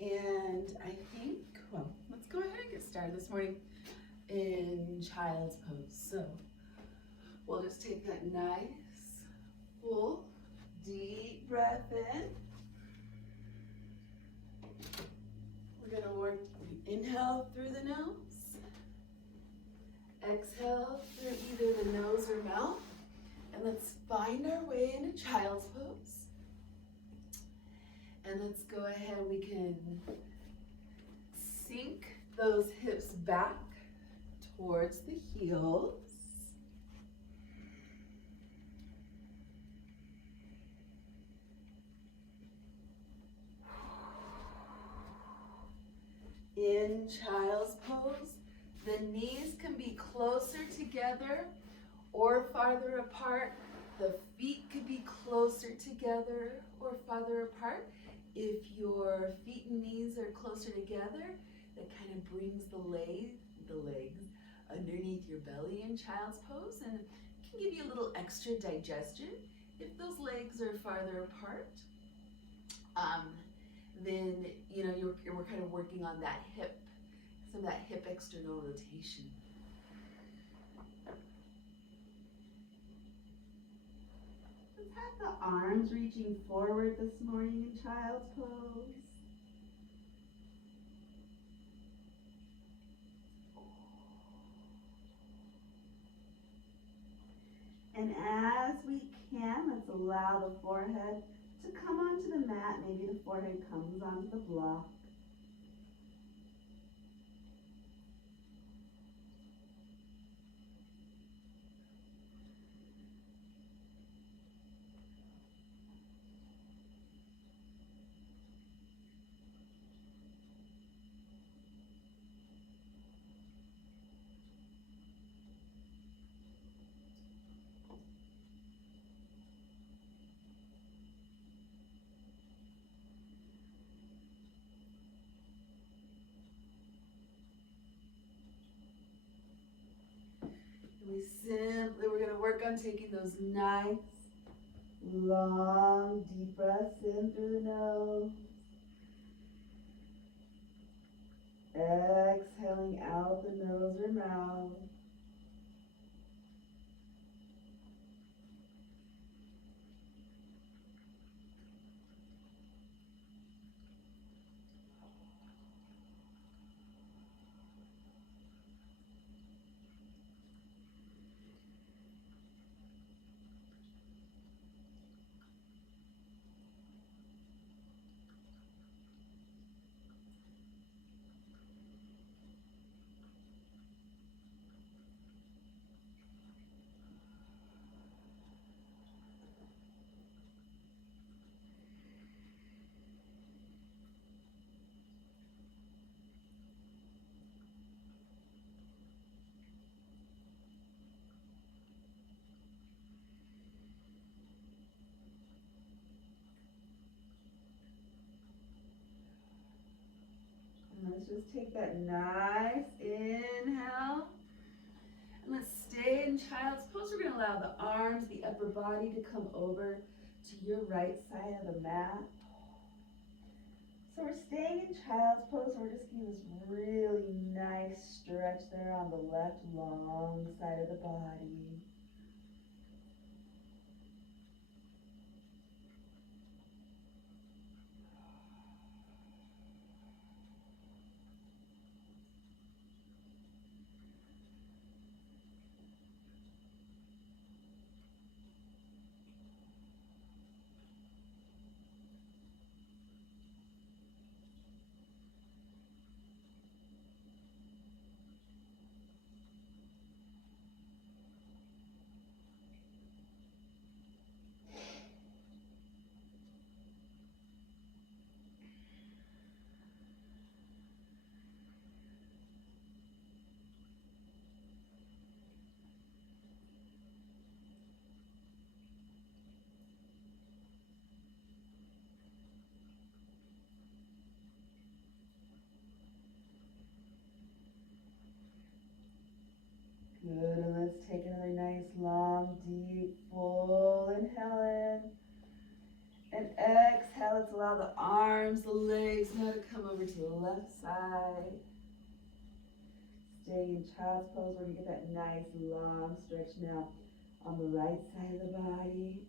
And I think, well, let's go ahead and get started this morning in child's pose. So we'll just take that nice, full, deep breath in. We're gonna work, inhale through the nose, exhale through either the nose or mouth, and let's find our way into child's pose. And let's go ahead, we can sink those hips back towards the heels. In child's pose, the knees can be closer together or farther apart. The feet could be closer together or farther apart. If your feet and knees are closer together, that kind of brings the legs underneath your belly in child's pose and can give you a little extra digestion. If those legs are farther apart, then we're kind of working on that hip, some of that hip external rotation. Let's have the arms reaching forward this morning in child's pose. And as we can, let's allow the forehead to come onto the mat. Maybe the forehead comes onto the block. We're going to work on taking those nice, long, deep breaths in through the nose. Exhaling out the nose or mouth. Let's just take that nice inhale. And let's stay in child's pose. We're going to allow the arms, the upper body to come over to your right side of the mat. So we're staying in child's pose. We're just getting this really nice stretch there on the left long side of the body. child's pose. We're going to get that nice long stretch now on the right side of the body.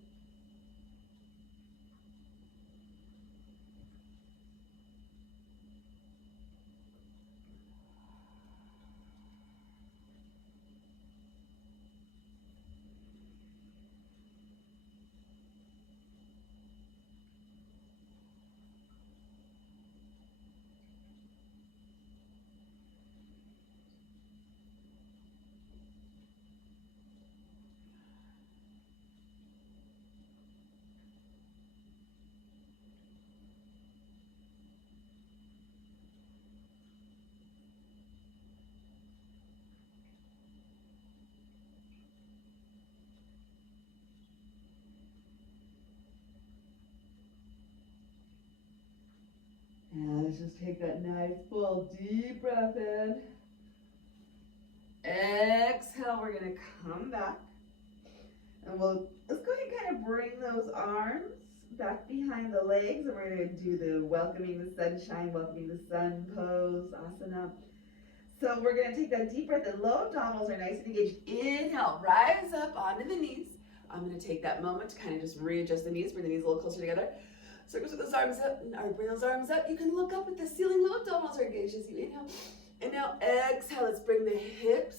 And let's just take that nice full deep breath in. Exhale, we're going to come back. And let's go ahead and kind of bring those arms back behind the legs. And we're going to do the welcoming the sunshine, welcoming the sun pose, asana. So we're going to take that deep breath in. Low abdominals are nice and engaged. Inhale, rise up onto the knees. I'm going to take that moment to kind of just readjust the knees, bring the knees a little closer together. Circles with those arms up, or bring those arms up. You can look up at the ceiling. Low abdominals are engaged as you inhale. And now exhale, let's bring the hips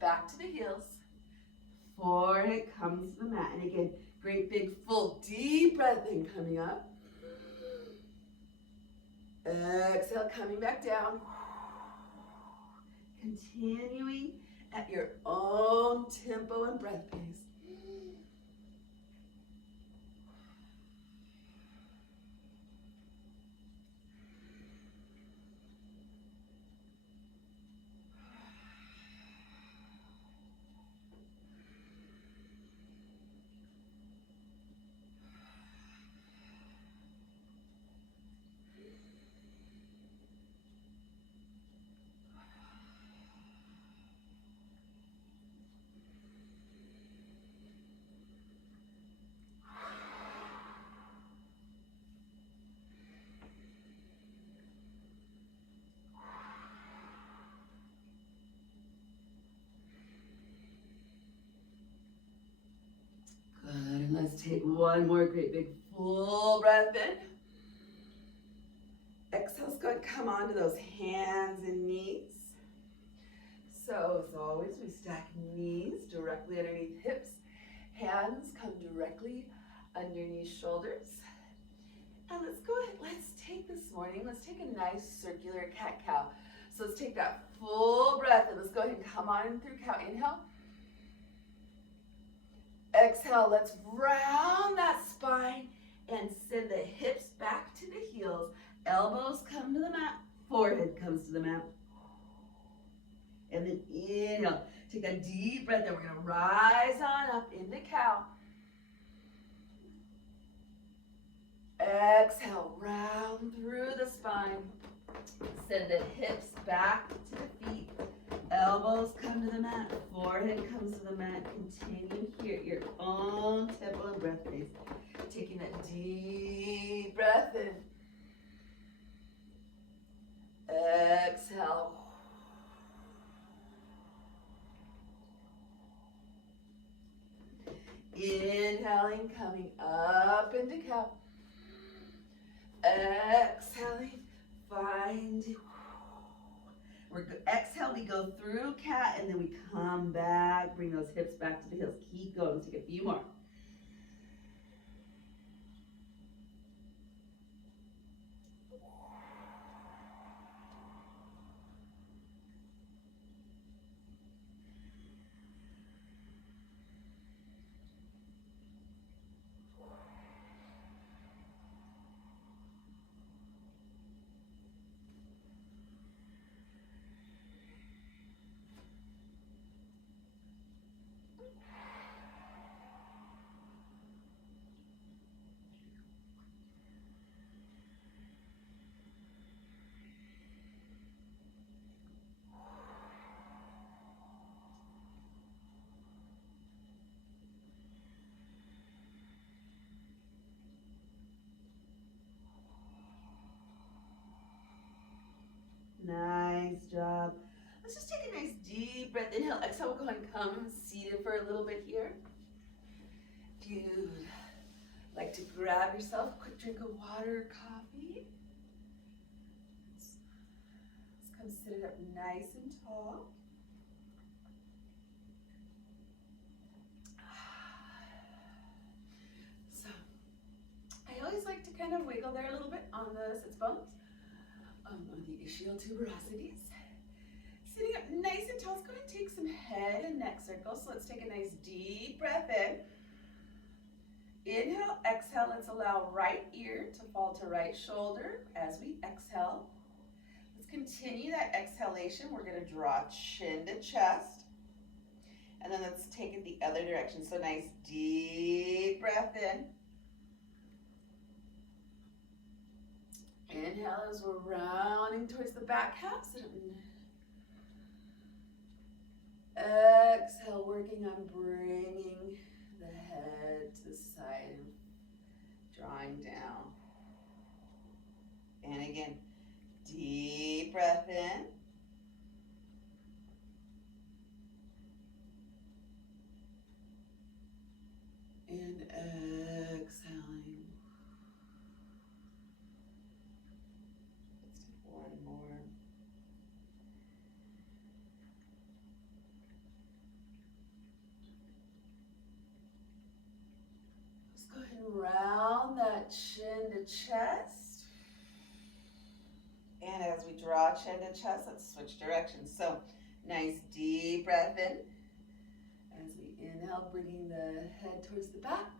back to the heels. Forehead comes to the mat. And again, great big full deep breath in coming up. Exhale, coming back down. Continuing at your own tempo and breath pace. Good, and let's take one more great big full breath in. Exhale, go ahead and come onto those hands and knees. So as always, we stack knees directly underneath hips. Hands come directly underneath shoulders. And let's go ahead, let's take a nice circular cat-cow. So let's take that full breath and let's go ahead and come on through cow. Inhale. Exhale, let's round that spine and send the hips back to the heels. Elbows come to the mat, forehead comes to the mat. And then inhale, take a deep breath in. We're gonna rise on up into cow. Exhale, round through the spine. Send the hips back to the feet. Elbows come to the mat. Forehead comes to the mat. Continue here at your own tempo and breath pace. Taking that deep breath in. Exhale. Inhaling, coming up into cow. Exhaling, find. Exhale, we go through cat, and then we come back, bring those hips back to the heels. Keep going, let's take a few more. become seated for a little bit here. If you'd like to grab yourself a quick drink of water or coffee, let's come sit it up nice and tall. So, I always like to kind of wiggle there a little bit on the sits bones, on the ischial tuberosities. Sitting up nice and tall, let's go ahead and take some head and neck circles. So let's take a nice deep breath in. Inhale, exhale, let's allow right ear to fall to right shoulder as we exhale. Let's continue that exhalation. We're gonna draw chin to chest. And then let's take it the other direction. So nice deep breath in. Inhale as we're rounding towards the back half. Exhale, working on bringing the head to the side and drawing down. And again, deep breath in. And exhaling. Let's take one more. Let's go ahead and round that chin to chest. And as we draw chin to chest, let's switch directions. So nice deep breath in. As we inhale, bringing the head towards the back.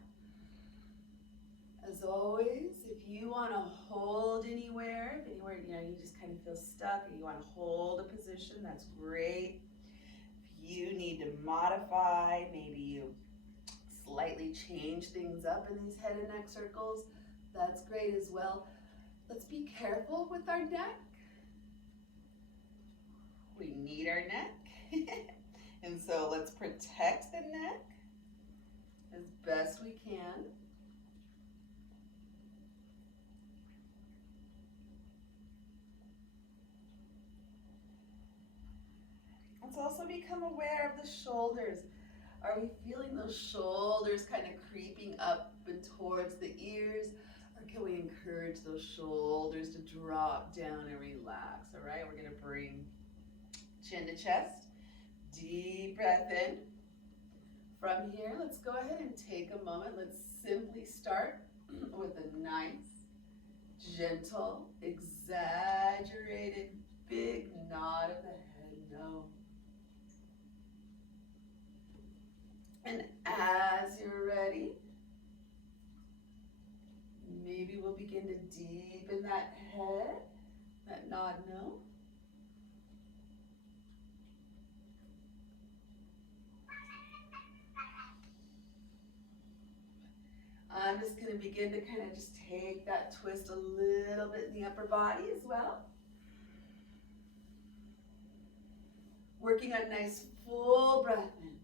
As always, if you want to hold anywhere, if anywhere you just kind of feel stuck and you want to hold a position, that's great. If you need to modify, maybe you slightly change things up in these head and neck circles, that's great as well. Let's be careful with our neck. We need our neck. And so let's protect the neck as best we can. Let's also become aware of the shoulders. Are we feeling those shoulders kind of creeping up and towards the ears? Or can we encourage those shoulders to drop down and relax? All right, we're gonna bring chin to chest. Deep breath in. From here, let's go ahead and take a moment. Let's simply start with a nice, gentle, exaggerated, big nod of the head, no. And as you're ready, maybe we'll begin to deepen that head, that nod, no. I'm just going to begin to kind of just take that twist a little bit in the upper body as well. Working on nice full breath in,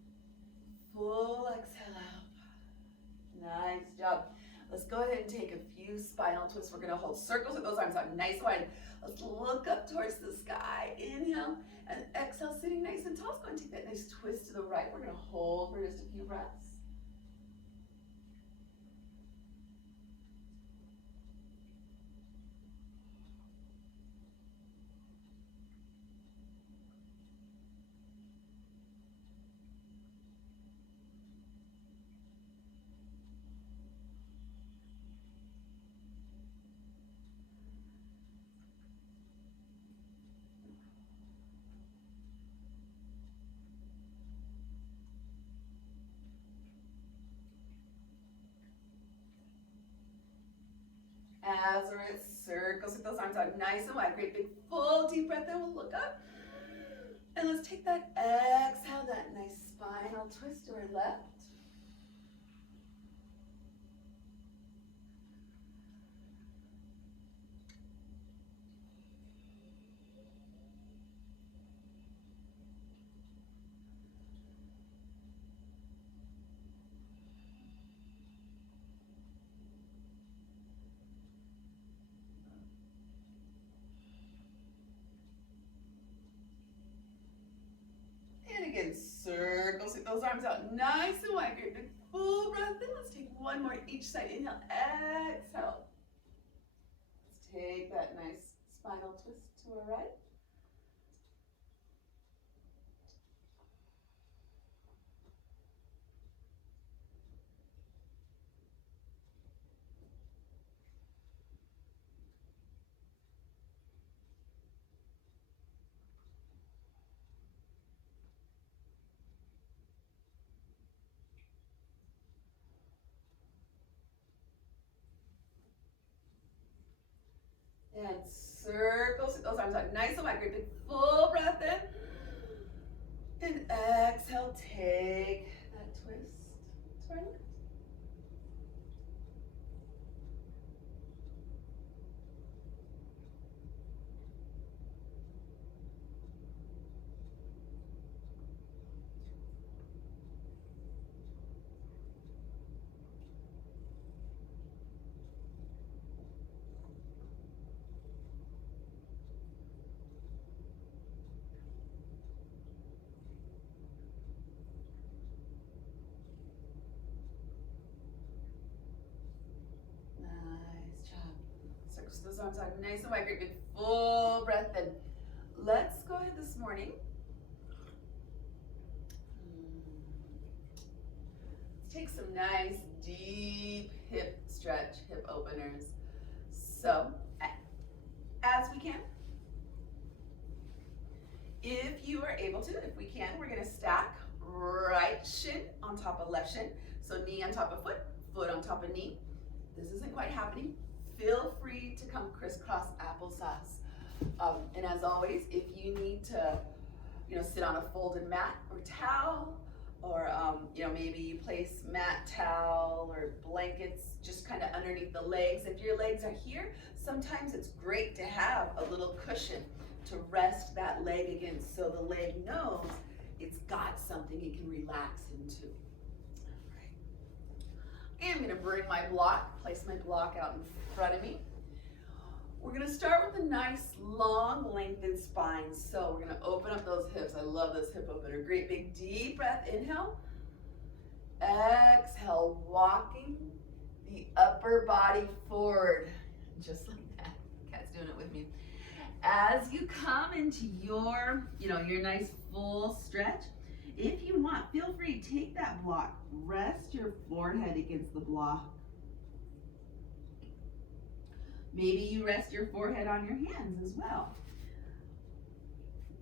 full exhale out. Nice job. Let's go ahead and take a few spinal twists. We're going to hold circles with those arms out nice wide. Let's look up towards the sky. Inhale and exhale, sitting nice and tall. Let's go and take that nice twist to the right. We're going to hold for just a few breaths. As we're at circles with those arms out nice and wide. Great big full deep breath in. We'll look up. And let's take that exhale, that nice spinal twist to our left. And again, circles those arms out nice and wide. Great big full breath in. Let's take one more each side. Inhale, exhale. Let's take that nice spinal twist to our right. And circle those arms out nice and wide. Great big full breath in. And exhale, take that twist to our left. So those arms out nice and wide. Great big full breath in. Let's go ahead this morning. Let's take some nice deep hip stretch, hip openers. So, as we can, if you are able to, if we can, we're gonna stack right shin on top of left shin. So knee on top of foot, foot on top of knee. This isn't quite happening. Feel free to come crisscross applesauce. And as always, if you need to, sit on a folded mat or towel, or maybe you place mat towel or blankets just kind of underneath the legs. If your legs are here, sometimes it's great to have a little cushion to rest that leg against, so the leg knows it's got something it can relax into. I'm gonna bring my block, place my block out in front of me. We're gonna start with a nice long lengthened spine. So we're gonna open up those hips. I love this hip opener. Great big deep breath, inhale. Exhale, walking the upper body forward, just like that. Cat's doing it with me. As you come into your nice full stretch, if you want, feel free, take that block, rest your forehead against the block. Maybe you rest your forehead on your hands as well.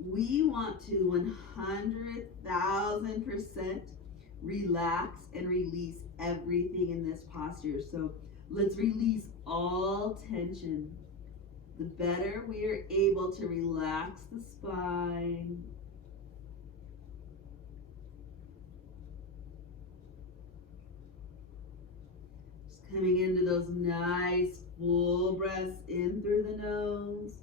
We want to 100,000% relax and release everything in this posture. So let's release all tension. The better we are able to relax the spine, coming into those nice full breaths in through the nose.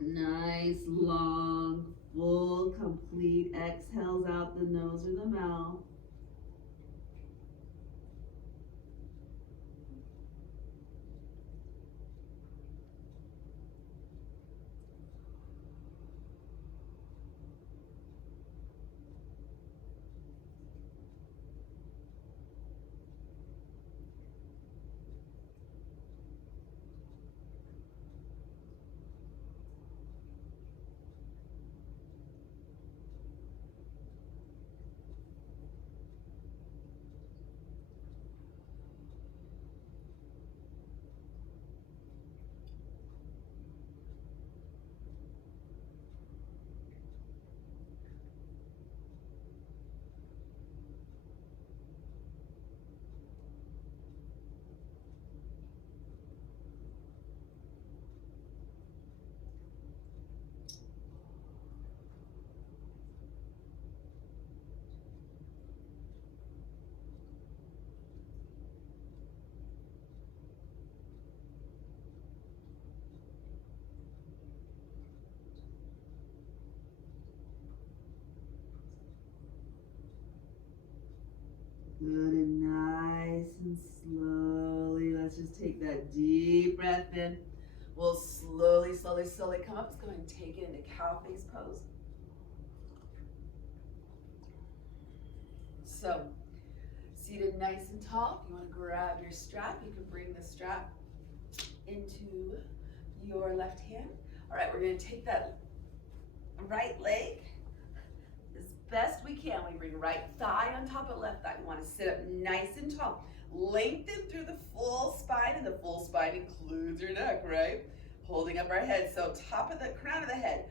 Nice, long, full, complete exhales out the nose or the mouth. Good, and nice and slowly, let's just take that deep breath in. We'll slowly come up. Let's go ahead and take it into cow face pose. So, seated nice and tall. If you want to grab your strap, you can bring the strap into your left hand. All right, we're going to take that right leg as best we can. We bring right thigh on top of left thigh. We want to sit up nice and tall. Lengthen through the full spine, and the full spine includes your neck, right? Holding up our head. So top of the crown of the head,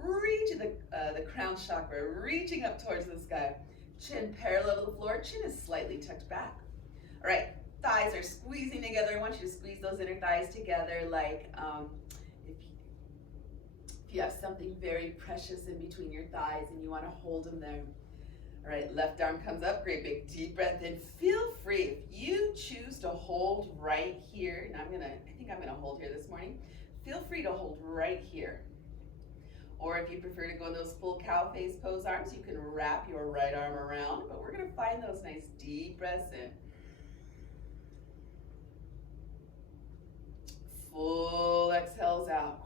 reaching the crown chakra, reaching up towards the sky. Chin parallel to the floor. Chin is slightly tucked back. All right, thighs are squeezing together. I want you to squeeze those inner thighs together like if you have something very precious in between your thighs and you want to hold them there. All right, left arm comes up, great big deep breath in. Feel free, if you choose to hold right here, and I think I'm gonna hold here this morning. Feel free to hold right here. Or if you prefer to go in those full cow face pose arms, you can wrap your right arm around, but we're gonna find those nice deep breaths in. Full exhales out.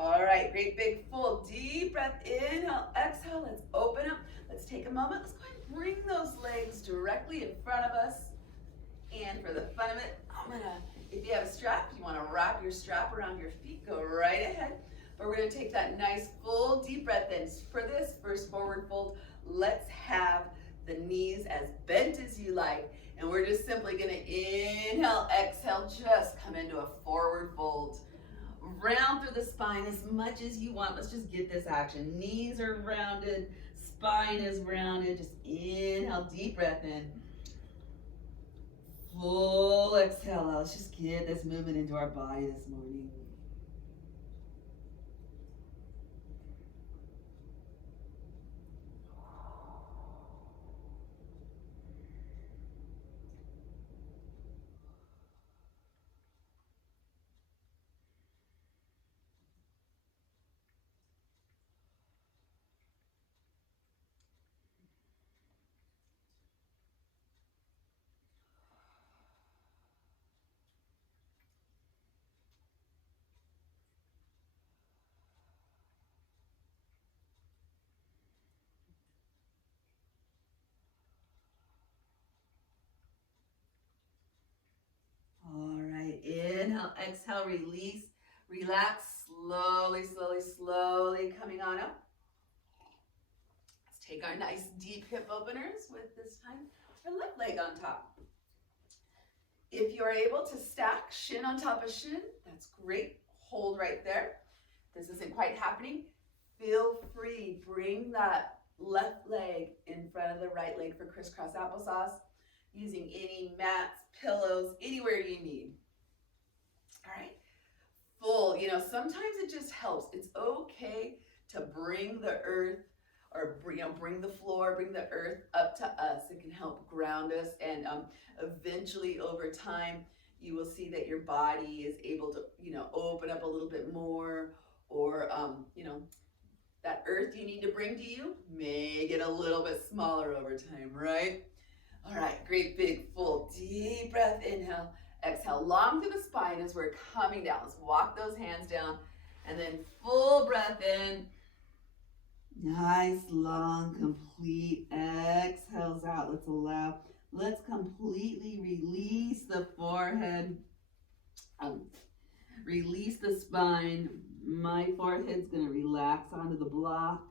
All right, great big full deep breath, inhale, exhale, let's open up. Let's take a moment, let's go ahead and bring those legs directly in front of us. And for the fun of it, if you have a strap, you wanna wrap your strap around your feet, go right ahead. But we're gonna take that nice full deep breath in. For this first forward fold, let's have the knees as bent as you like. And we're just simply gonna inhale, exhale, just come into a forward fold. Round through the spine as much as you want. Let's just get this action. Knees are rounded, spine is rounded. Just inhale, deep breath in. Full exhale out. Let's just get this movement into our body this morning. All right, inhale, exhale, release, relax, slowly, slowly, slowly coming on up. Let's take our nice deep hip openers with this time our left leg on top. If you're able to stack shin on top of shin, that's great. Hold right there. If this isn't quite happening, feel free, bring that left leg in front of the right leg for crisscross applesauce, using any mats, pillows, anywhere you need. All right, full, sometimes it just helps. It's okay to bring the earth or bring the floor, bring the earth up to us. It can help ground us, and eventually over time, you will see that your body is able to, open up a little bit more, or, that earth you need to bring to you may get a little bit smaller over time, right? All right, great big full deep breath, inhale, exhale, long through the spine as we're coming down. Let's walk those hands down, and then full breath in. Nice, long, complete exhales out. Let's completely release the forehead, release the spine. My forehead's gonna relax onto the block.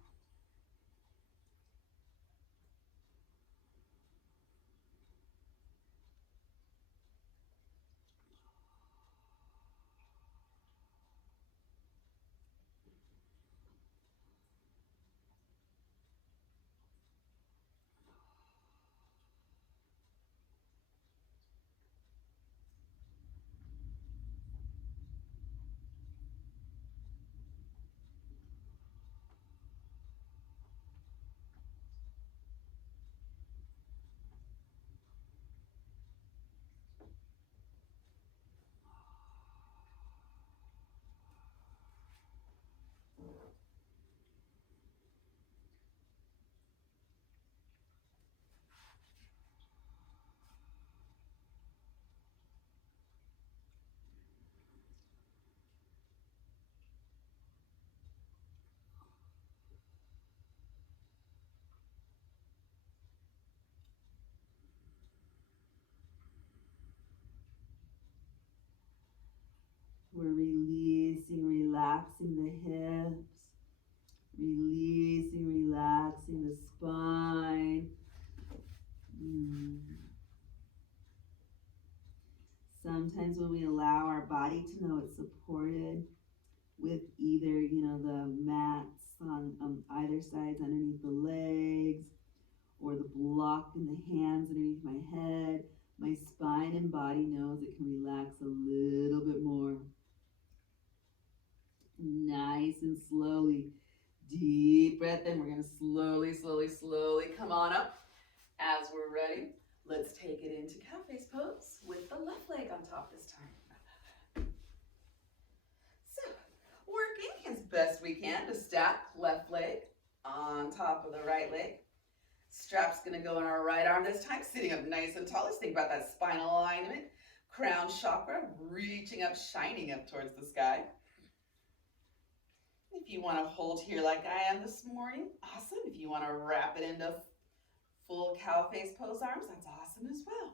Sometimes when we allow our body to know it's supported with either, the mats on either sides underneath the legs, or the block in the hands underneath my head, my spine and body knows it can relax a little bit more. Nice and slowly. Deep breath in. We're going to slowly, slowly, slowly come on up. As we're ready, let's take it into cow face pose with the left leg on top this time. So, working as best we can to stack left leg on top of the right leg. Strap's going to go in our right arm this time, sitting up nice and tall. Let's think about that spinal alignment. Crown chakra reaching up, shining up towards the sky. If you want to hold here like I am this morning, awesome. If you want to wrap it into full cow face pose arms, that's awesome as well.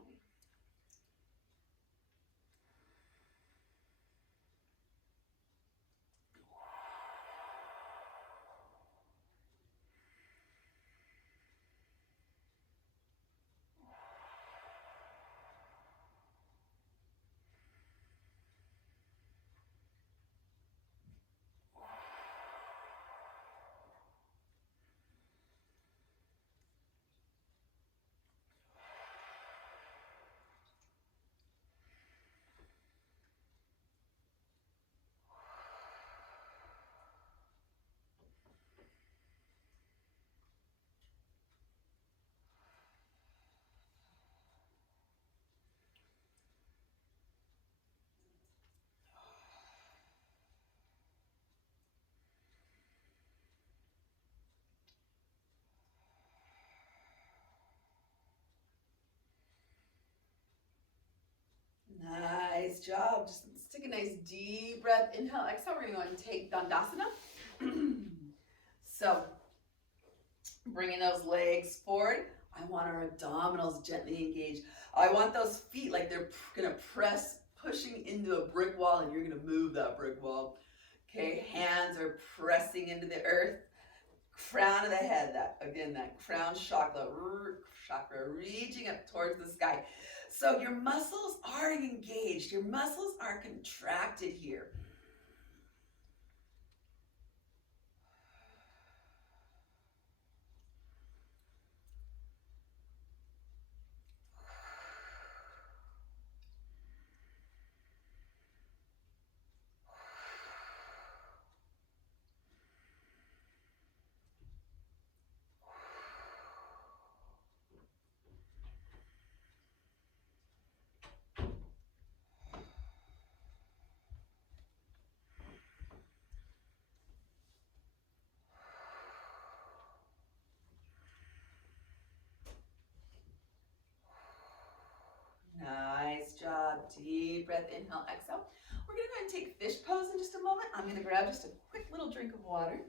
Nice job. Just take a nice deep breath. Inhale, exhale. We're going to go ahead and take Dandasana. So, bringing those legs forward. I want our abdominals gently engaged. I want those feet like they're going to press, pushing into a brick wall, and you're going to move that brick wall. Okay, hands are pressing into the earth. Crown of the head, that crown chakra reaching up towards the sky. So your muscles are engaged. Your muscles are contracted here. Nice job. Deep breath, inhale, exhale. We're going to go ahead and take fish pose in just a moment. I'm going to grab just a quick little drink of water.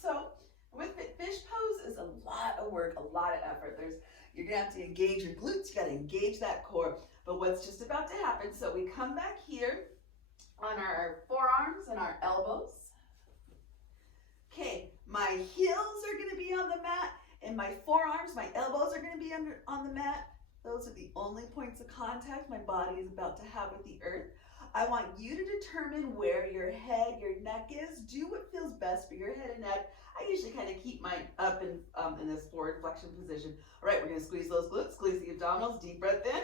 So, with it, fish pose is a lot of work, a lot of effort. You're going to have to engage your glutes. You got to engage that core. But what's just about to happen, so we come back here on our forearms and our elbows. Okay, my heels are going to be on the mat, and my forearms, my elbows are going to be on the mat. Those are the only points of contact my body is about to have with the earth. I want you to determine where your head, your neck is. Do what feels best for your head and neck. I usually kind of keep mine up in this forward flexion position. All right, we're going to squeeze those glutes, squeeze the abdominals, deep breath in.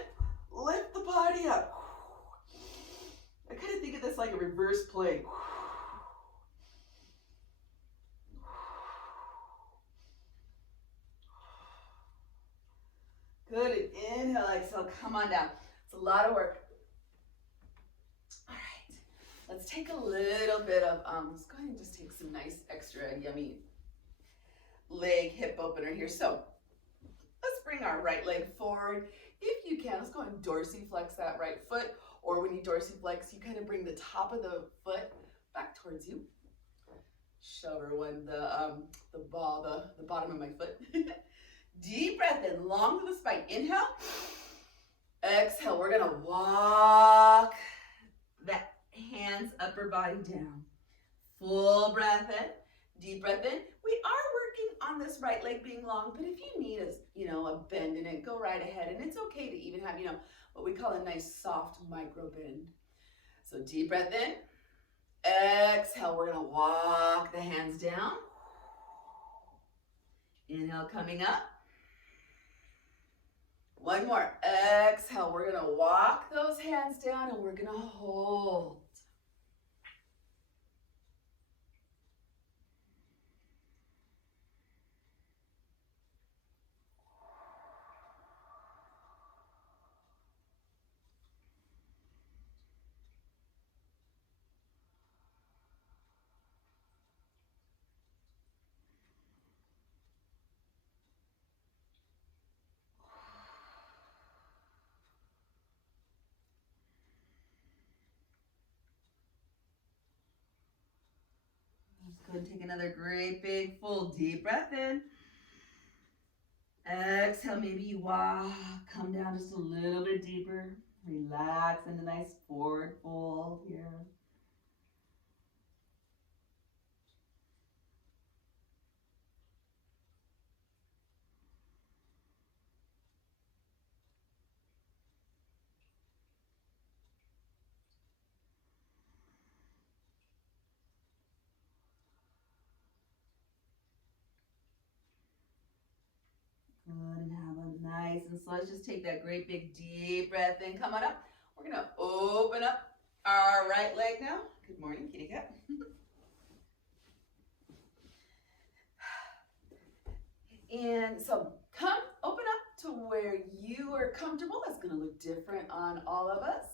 Lift the body up. I kind of think of this like a reverse plank. Good, and inhale, exhale, come on down. It's a lot of work. All right, let's take a little bit of, let's go ahead and just take some nice extra yummy leg hip opener here. So let's bring our right leg forward. If you can, let's go ahead and dorsiflex that right foot, or when you dorsiflex, you kind of bring the top of the foot back towards you. Show everyone the bottom of my foot. Deep breath. breath in, long through the spine. Inhale. Exhale. We're going to walk the hands, upper body down. Full breath in. Deep breath in. We are working on this right leg being long, but if you need a bend in it, go right ahead. And it's okay to even have, what we call a nice soft micro bend. So deep breath in. Exhale, we're gonna walk the hands down. Inhale, coming up. One more. Exhale, we're gonna walk those hands down and we're gonna hold. Let's go and take another great big full deep breath in. Exhale, maybe you walk, come down just a little bit deeper. Relax into nice forward fold here. Good, and have a nice and slow. Let's just take that great big deep breath in. Come on up. We're gonna open up our right leg now. Good morning, kitty cat. And so come, open up to where you are comfortable. That's gonna look different on all of us.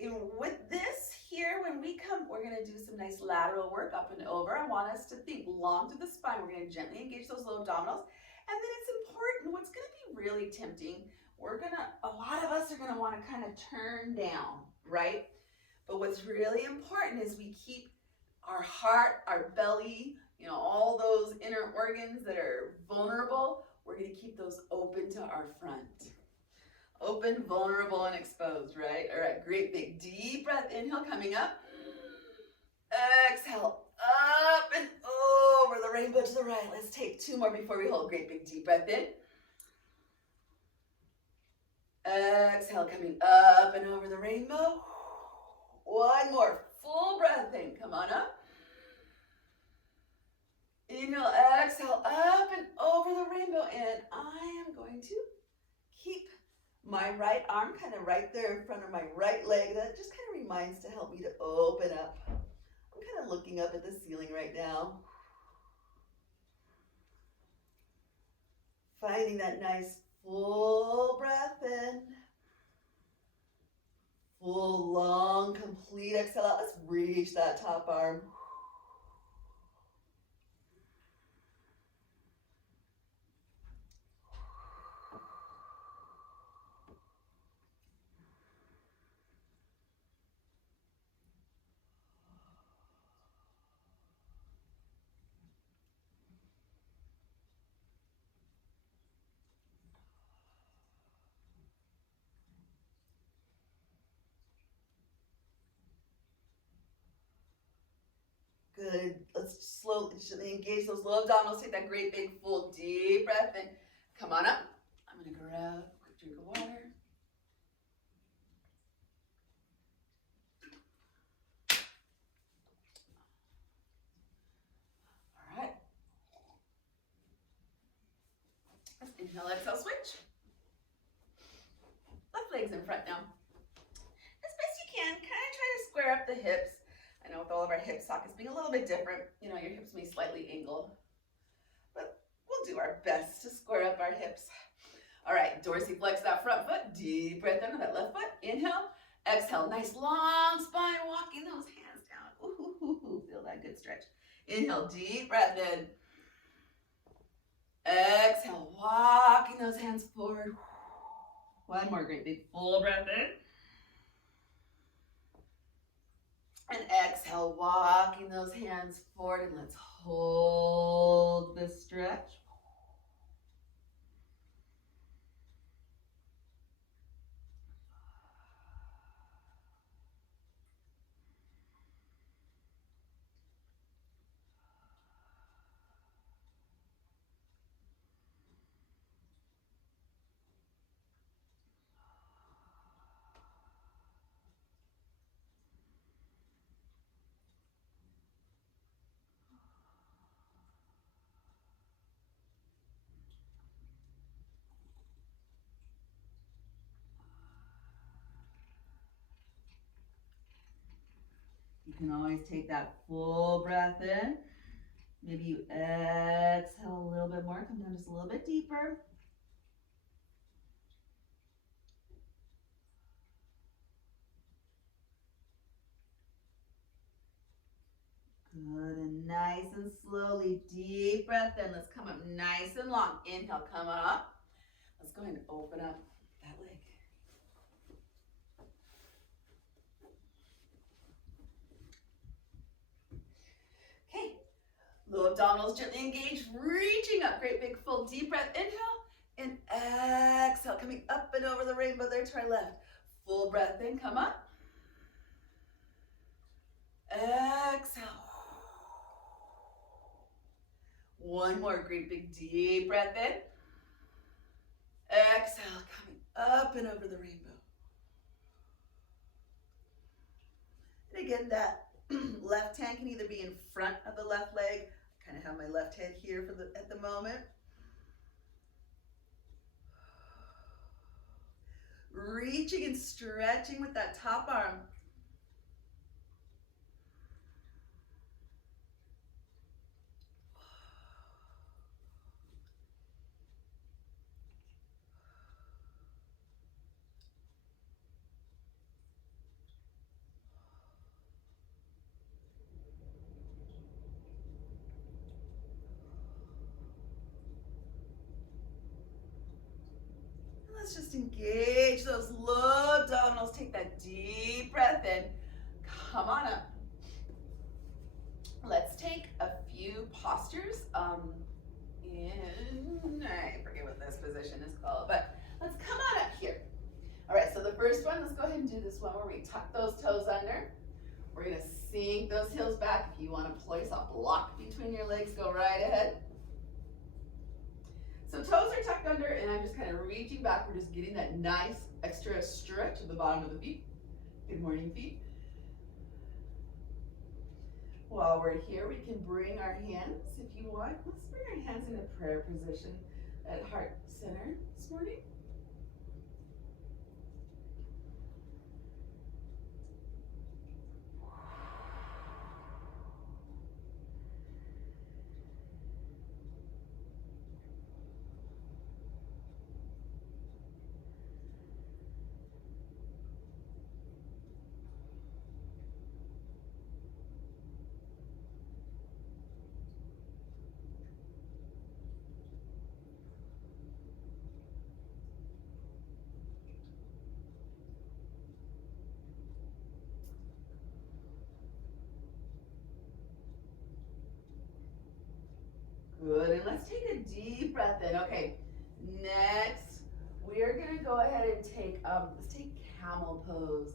And with this here, when we come, we're gonna do some nice lateral work up and over. I want us to think long through the spine. We're gonna gently engage those low abdominals. And then it's important, what's gonna be really tempting, a lot of us are gonna wanna kind of turn down, right? But what's really important is we keep our heart, our belly, all those inner organs that are vulnerable, we're gonna keep those open to our front. Open, vulnerable, and exposed, right? All right, great big deep breath, inhale, coming up. Exhale, up and over the rainbow to the right. Let's take two more before we hold. Great big deep breath in. Exhale, coming up and over the rainbow. One more, full breath in, come on up. Inhale, exhale, up and over the rainbow. And I am going to keep my right arm kind of right there in front of my right leg. That just kind of reminds to help me to open up. I'm kind of looking up at the ceiling right now. Finding that nice full breath in. Full, long, complete exhale out. Let's reach that top arm. Good. Let's slowly engage those low abdominals. Take that great big full deep breath in. Come on up. I'm going to grab a quick drink of water. All right. Let's inhale, exhale, switch. Left leg's in front now. As best you can, kind of try to square up the hips. I know with all of our hip sockets being a little bit different, your hips may slightly angle, but we'll do our best to square up our hips. All right, dorsiflex that front foot, deep breath into that left foot, inhale, exhale, nice long spine, walking those hands down. Ooh, feel that good stretch. Inhale, deep breath in. Exhale, walking those hands forward. One more great big full breath in. And exhale, walking those hands forward, and let's hold this stretch. You can always take that full breath in. Maybe you exhale a little bit more, come down just a little bit deeper. Good, and nice and slowly, deep breath in. Let's come up nice and long. Inhale, come up. Let's go ahead and open up that leg. Okay, low abdominals gently engaged, reaching up. Great big full deep breath. Inhale and exhale, coming up and over the rainbow there to our left. Full breath in, come up. Exhale. One more great big deep breath in. Exhale, coming up and over the rainbow. And again, that left hand can either be in front of the left leg. I kind of have my left hand here at the moment. Reaching and stretching with that top arm. Let's just engage those low abdominals. Take that deep breath in. Come on up. Let's take a few postures. I forget what this position is called, but let's come on up here. All right, so the first one, let's go ahead and do this one where we tuck those toes under. We're gonna sink those heels back. If you wanna place a block between your legs, go right ahead. So toes are tucked under and I'm just kind of reaching back. We're just getting that nice extra stretch at the bottom of the feet. Good morning, feet. While we're here, we can bring our hands, if you want. Let's bring our hands in a prayer position at heart center this morning. Good, and let's take a deep breath in. Okay, next, we're gonna go ahead and take, let's take camel pose.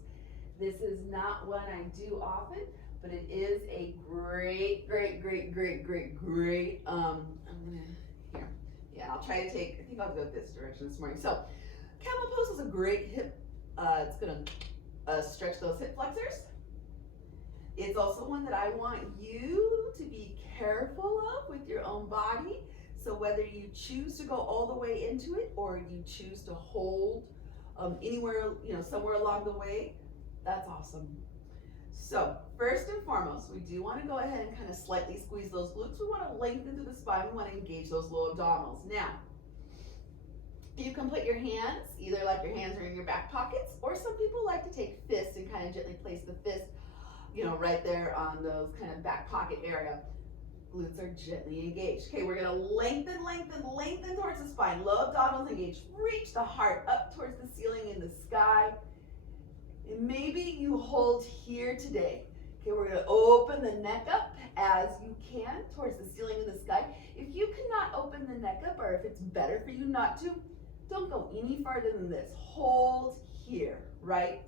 This is not one I do often, but it is a great, I'll try to take, I think I'll go this direction this morning. So, camel pose is a great hip, it's gonna stretch those hip flexors. It's also one that I want you to be careful of with your own body. So whether you choose to go all the way into it or you choose to hold anywhere, somewhere along the way, that's awesome. So first and foremost, we do want to go ahead and kind of slightly squeeze those glutes. We want to lengthen through the spine. We want to engage those low abdominals. Now, you can put your hands, either like your hands are in your back pockets, or some people like to take fists and kind of gently place the fist right there on those kind of back pocket area. Glutes are gently engaged. Okay, we're gonna lengthen towards the spine. Low abdominals engaged. Reach the heart up towards the ceiling in the sky. And maybe you hold here today. Okay, we're gonna open the neck up as you can towards the ceiling in the sky. If you cannot open the neck up, or if it's better for you not to, don't go any farther than this. Hold here, right?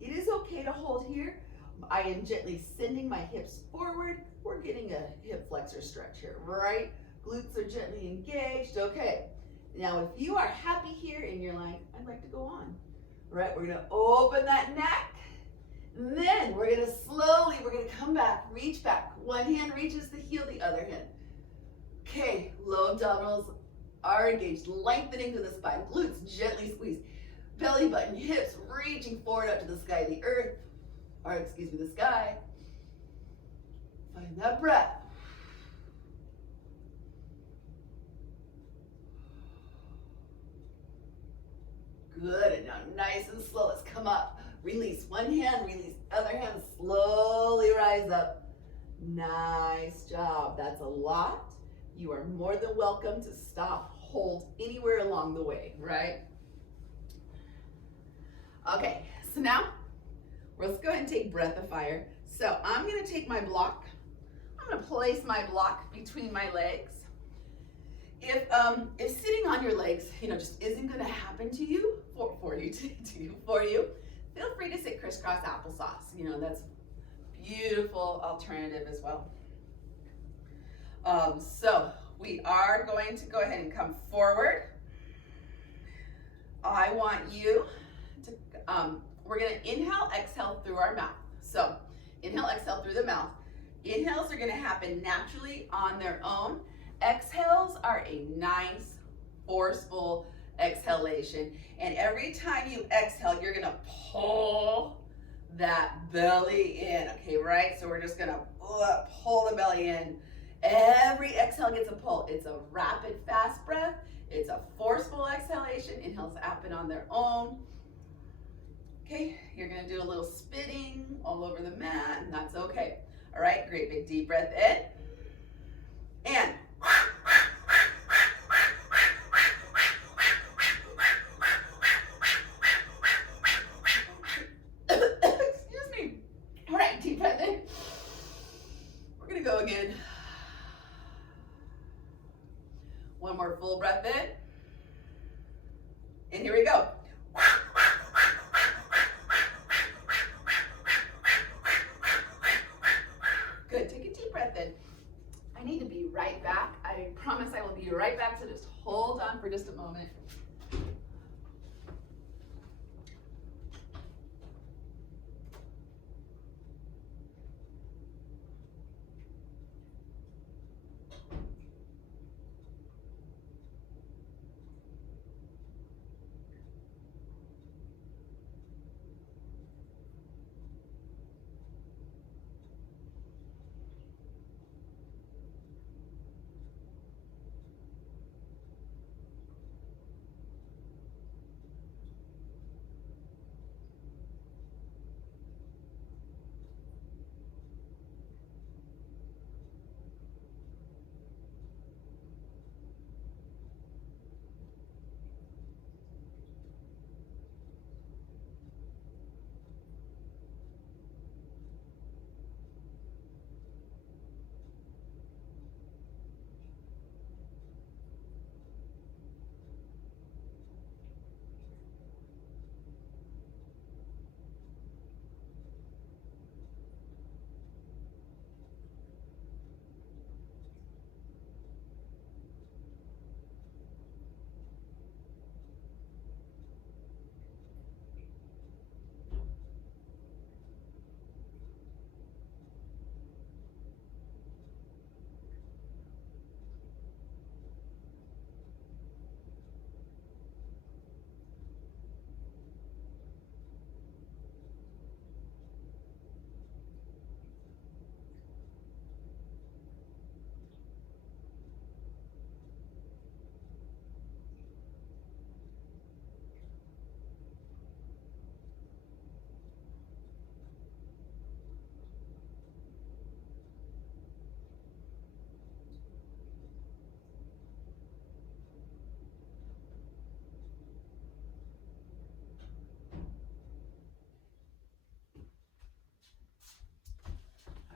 It is okay to hold here. I am gently sending my hips forward. We're getting a hip flexor stretch here, right? Glutes are gently engaged. Okay, now if you are happy here and you're like, I'd like to go on, right? We're gonna open that neck. And then we're gonna come back, reach back. One hand reaches the heel, the other hand. Okay, low abdominals are engaged, lengthening to the spine. Glutes gently squeeze. Belly button, hips reaching forward up to the sky, the sky. Find that breath. Good, and now nice and slow, let's come up. Release one hand, release other hand, slowly rise up. Nice job, that's a lot. You are more than welcome to stop, hold anywhere along the way, right? Okay, so now, let's go ahead and take breath of fire. So I'm gonna take my block, I'm gonna place my block between my legs. If sitting on your legs, just isn't gonna happen to you, for you, feel free to sit crisscross applesauce. That's a beautiful alternative as well. So we are going to go ahead and come forward. I want you to, we're gonna inhale, exhale through our mouth. So inhale, exhale through the mouth. Inhales are gonna happen naturally on their own. Exhales are a nice, forceful exhalation. And every time you exhale, you're gonna pull that belly in, okay, right? So we're just gonna pull the belly in. Every exhale gets a pull. It's a rapid, fast breath. It's a forceful exhalation. Inhales happen on their own. Okay, you're gonna do a little spitting all over the mat, and that's okay. All right, great big deep breath in. And excuse me. All right, deep breath in. We're gonna go again. One more full breath in. And here we go. Good, take a deep breath in. I need to be right back. I promise I will be right back, so just hold on for just a moment.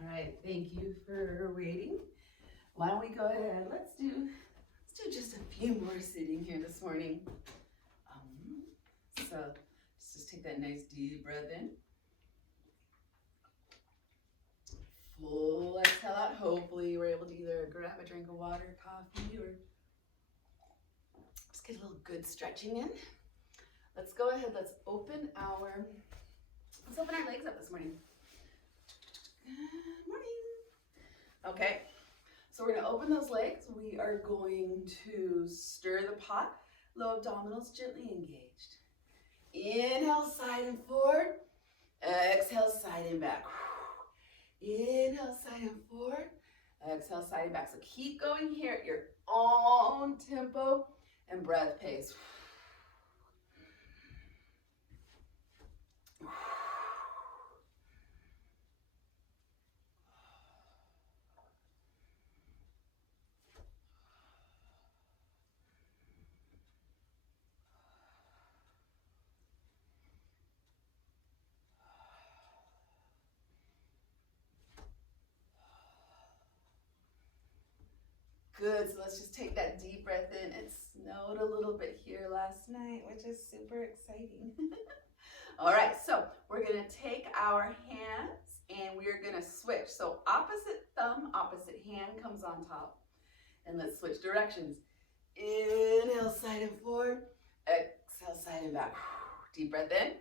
All right, thank you for waiting. Why don't we go ahead, let's do just a few more sitting here this morning. So let's just take that nice deep breath in. Full exhale out. Hopefully you were able to either grab a drink of water, coffee, or just get a little good stretching in. Let's go ahead, let's open our legs up this morning. Good morning. Okay, so we're gonna open those legs. We are going to stir the pot. Low abdominals gently engaged. Inhale, side and forward. Exhale, side and back. Inhale, side and forward. Exhale, side and back. So keep going here at your own tempo and breath pace. Good, so let's just take that deep breath in. It snowed a little bit here last night, which is super exciting. All right, so we're gonna take our hands and we're gonna switch. So opposite thumb, opposite hand comes on top. And let's switch directions. Inhale, side and forward. Exhale, side and back. Deep breath in.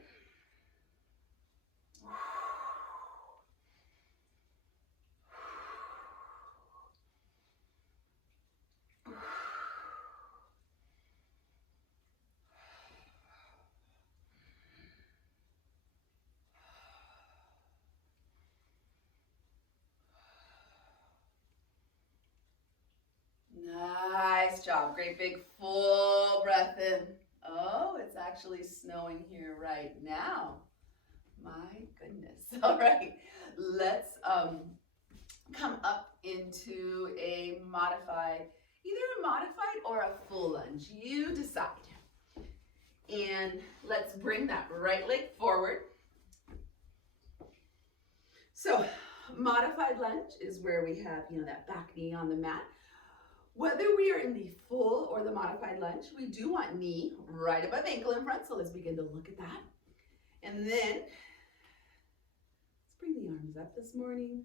Nice job. Great big full breath in. Oh, it's actually snowing here right now. My goodness. All right. Let's come up into a modified, either a modified or a full lunge. You decide. And let's bring that right leg forward. So modified lunge is where we have, that back knee on the mat. Whether we are in the full or the modified lunge, we do want knee right above ankle in front. So let's begin to look at that. And then let's bring the arms up this morning.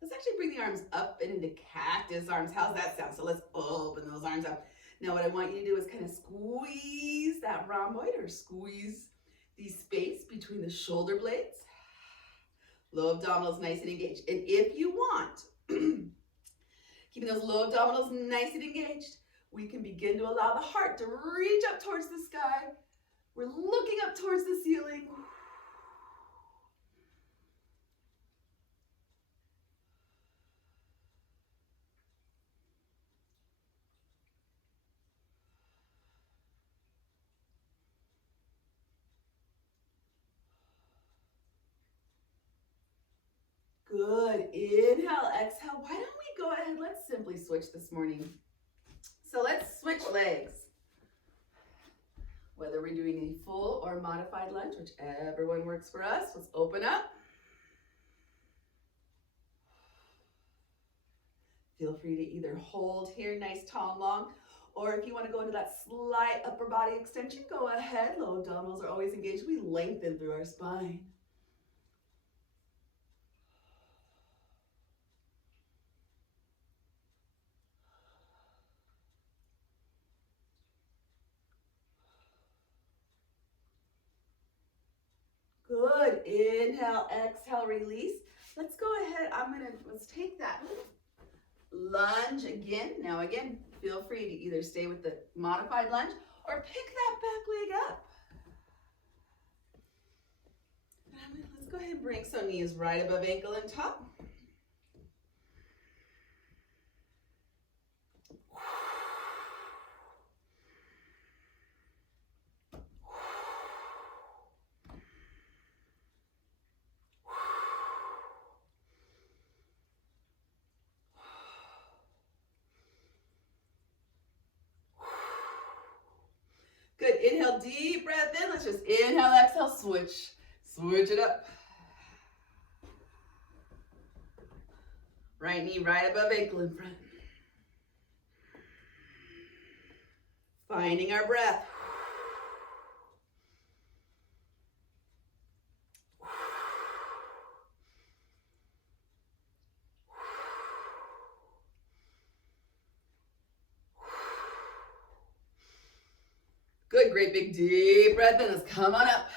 Let's actually bring the arms up and into cactus arms. How's that sound? So let's open those arms up. Now what I want you to do is kind of squeeze that rhomboid or squeeze the space between the shoulder blades. Low abdominals nice and engaged. And if you want, keeping those low abdominals nice and engaged, we can begin to allow the heart to reach up towards the sky. We're looking up towards the ceiling. Good. Inhale, exhale. Why don't we go ahead? Let's simply switch this morning. So let's switch legs. Whether we're doing a full or modified lunge, whichever one works for us. Let's open up. Feel free to either hold here, nice, tall, and long, or if you want to go into that slight upper body extension, go ahead. Low abdominals are always engaged. We lengthen through our spine. Good. Inhale, exhale, release. Let's go ahead. Let's take that lunge again. Now again, feel free to either stay with the modified lunge or pick that back leg up. Let's go ahead and bring so knees right above ankle and top. Good. Inhale, deep breath in. Let's just inhale, exhale, switch. Switch it up. Right knee right above ankle in front. Finding our breath. Good, great big deep breath in. Let's come on up.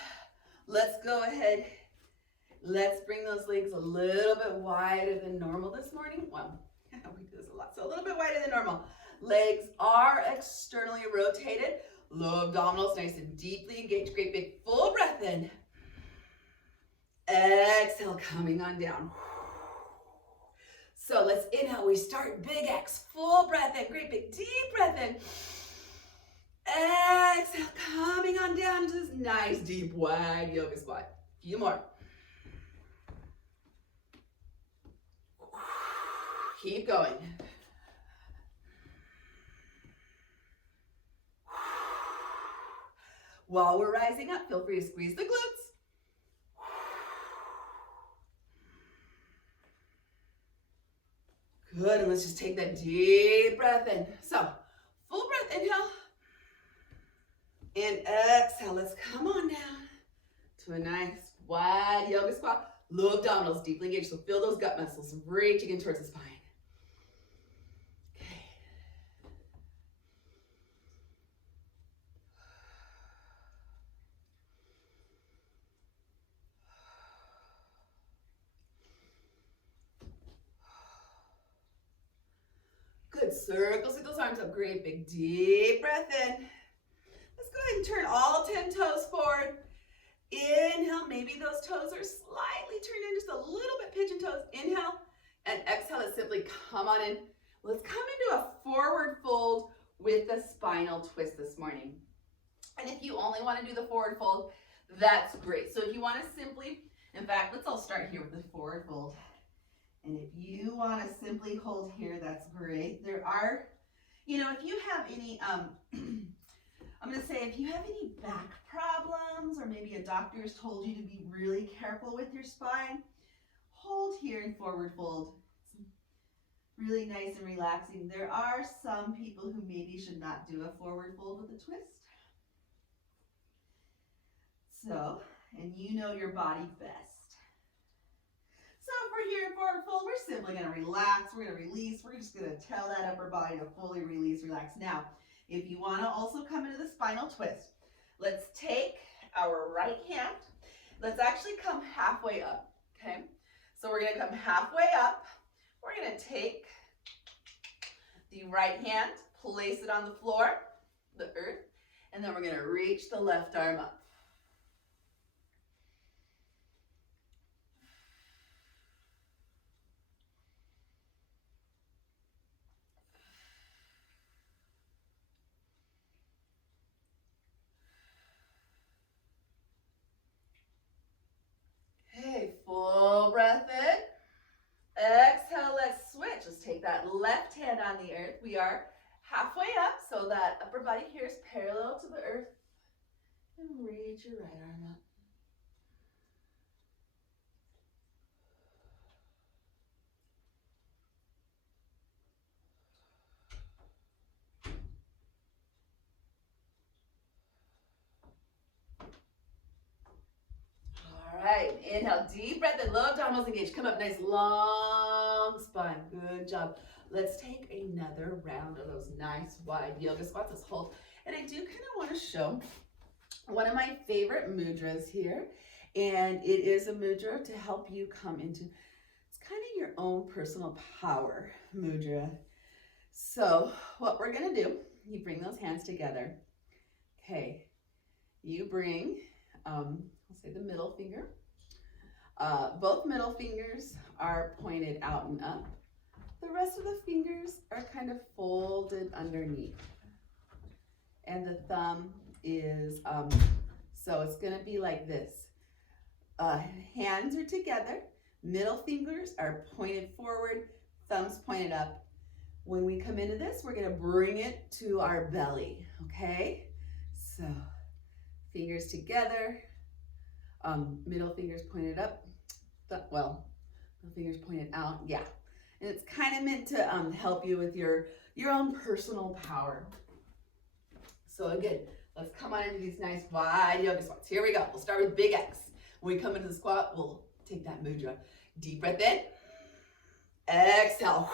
Let's go ahead. Let's bring those legs a little bit wider than normal this morning. Well, we do this a lot, so a little bit wider than normal. Legs are externally rotated. Low abdominals nice and deeply engaged. Great big full breath in. Exhale, coming on down. So let's inhale, we start big X, full breath in, great big deep breath in. Exhale, coming on down to this nice deep wide yoga squat. A few more. Keep going. While we're rising up, feel free to squeeze the glutes. Good, and let's just take that deep breath in. So, full breath, inhale. And exhale, let's come on down to a nice wide yoga squat. Low abdominals deeply engaged, so feel those gut muscles reaching in towards the spine. Okay. Good, circles with those arms up. Great, big deep breath in. Let's go ahead and turn all 10 toes forward. Inhale, maybe those toes are slightly turned in, just a little bit pigeon toes. Inhale, and exhale, let's simply come on in. Let's come into a forward fold with a spinal twist this morning. And if you only want to do the forward fold, that's great. So if you want to simply, in fact, let's all start here with the forward fold. And if you want to simply hold here, that's great. There are, you know, if you have any, I'm going to say if you have any back problems or maybe a doctor has told you to be really careful with your spine, hold here in forward fold. It's really nice and relaxing. There are some people who maybe should not do a forward fold with a twist. So, and you know your body best. So if we're here in forward fold, we're simply going to relax, we're going to release, we're just going to tell that upper body to fully release, relax. Now, if you want to also come into the spinal twist, let's take our right hand. Let's actually come halfway up, okay? So we're going to come halfway up. We're going to take the right hand, place it on the floor, the earth, and then we're going to reach the left arm up. Okay, full breath in. Exhale, let's switch. Let's take that left hand on the earth. We are halfway up, so that upper body here is parallel to the earth. And reach your right arm up. All right, inhale, deep breath in, low abdominals engaged. Come up, nice long spine. Good job. Let's take another round of those nice wide yoga squats. Let's hold. And I do kind of want to show one of my favorite mudras here. And it is a mudra to help you come into, it's kind of your own personal power mudra. So what we're going to do, you bring those hands together. Okay, you bring, I'll say the middle finger. Both middle fingers are pointed out and up. The rest of the fingers are kind of folded underneath. And the thumb is, so it's gonna be like this. Hands are together, middle fingers are pointed forward, thumbs pointed up. When we come into this, we're gonna bring it to our belly, okay? So, fingers together, middle fingers pointed up, middle fingers pointed out, yeah. And it's kind of meant to help you with your own personal power. So again, let's come on into these nice wide yoga squats. Here we go. We'll start with big X. When we come into the squat, we'll take that mudra. Deep breath in. Exhale.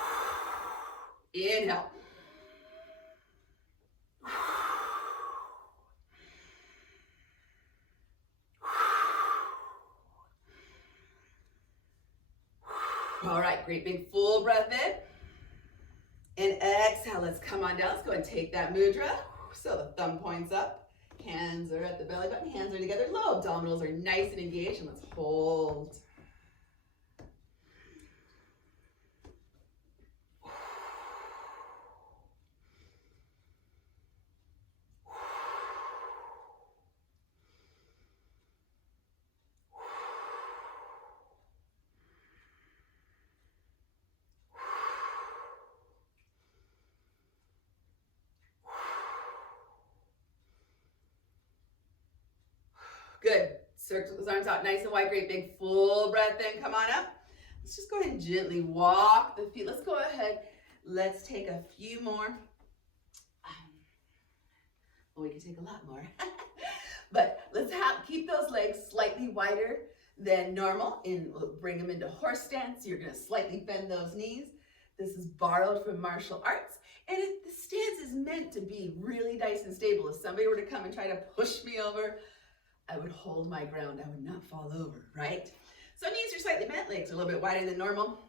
Inhale. All right, great big full breath in. And exhale, let's come on down. Let's go and take that mudra. So the thumb points up, hands are at the belly button, hands are together, low abdominals are nice and engaged, and let's hold. Good. Circle those arms out nice and wide. Great big full breath in. Come on up. Let's just go ahead and gently walk the feet. Let's go ahead. Let's take a few more. Well, we can take a lot more. But let's keep those legs slightly wider than normal, and we'll bring them into horse stance. You're going to slightly bend those knees. This is borrowed from martial arts, and the stance is meant to be really nice and stable. If somebody were to come and try to push me over, I would hold my ground. I would not fall over, right? So knees are slightly bent, legs are a little bit wider than normal.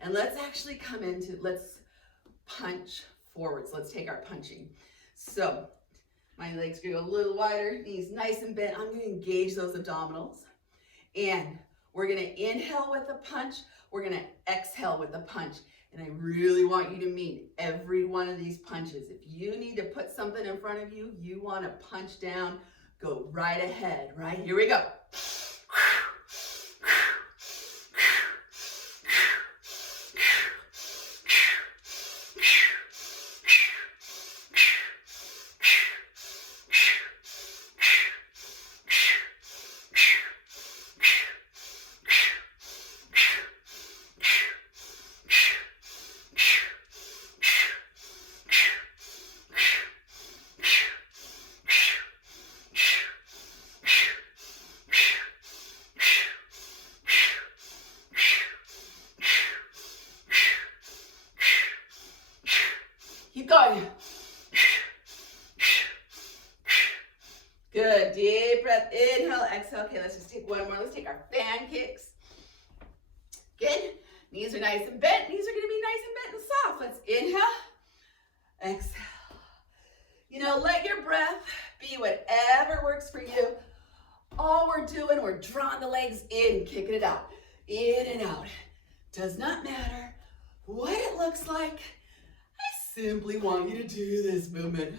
And let's actually come into, let's punch forward. So let's take our punching. So my legs go a little wider, knees nice and bent. I'm going to engage those abdominals. And we're going to inhale with a punch. We're going to exhale with a punch. And I really want you to mean every one of these punches. If you need to put something in front of you, you want to punch down, go right ahead, right? Here we go. Keep going. Good, deep breath, inhale, exhale. Okay, let's just take one more. Let's take our fan kicks. Good, knees are nice and bent. Knees are gonna be nice and bent and soft. Let's inhale, exhale. You know, let your breath be whatever works for you. All we're doing, we're drawing the legs in, kicking it out, in and out. Does not matter what it looks like. I simply want you to do this movement.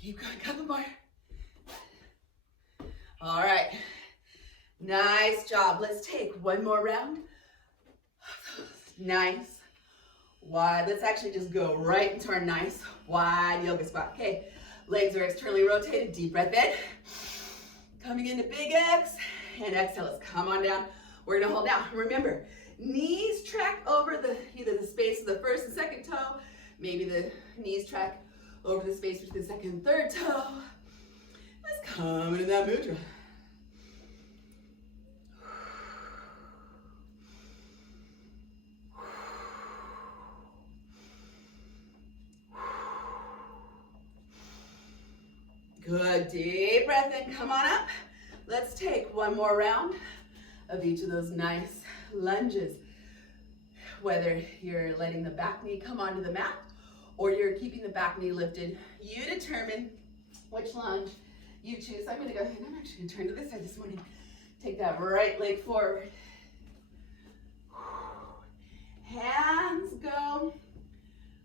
Keep going, couple more. All right, nice job. Let's take one more round. Nice, wide. Let's actually just go right into our nice, wide yoga spot. Okay, legs are externally rotated, deep breath in. Coming into big X, and exhale, let's come on down. We're gonna hold down. Remember, knees track over either the space of the first and second toe, maybe the knees track over the space between the second and third toe. Let's come into that mudra. Good, deep breath in, come on up. Let's take one more round of each of those nice lunges. Whether you're letting the back knee come onto the mat or you're keeping the back knee lifted, you determine which lunge you choose. I'm gonna go ahead, I'm actually gonna turn to this side this morning. Take that right leg forward. Hands go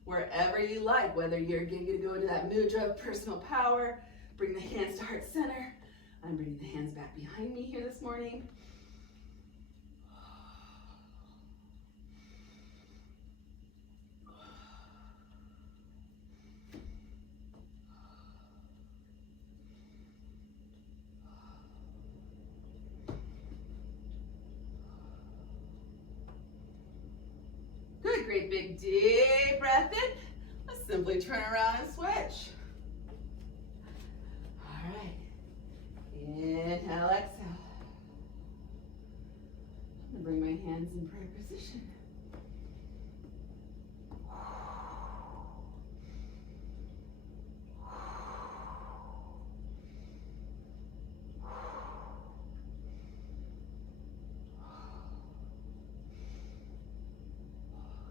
wherever you like, whether you're gonna go into that mudra of personal power, bring the hands to heart center. I'm bringing the hands back behind me here this morning. Good, great big deep breath in. Let's simply turn around and switch. All right. Inhale, exhale. I'm gonna bring my hands in prayer position.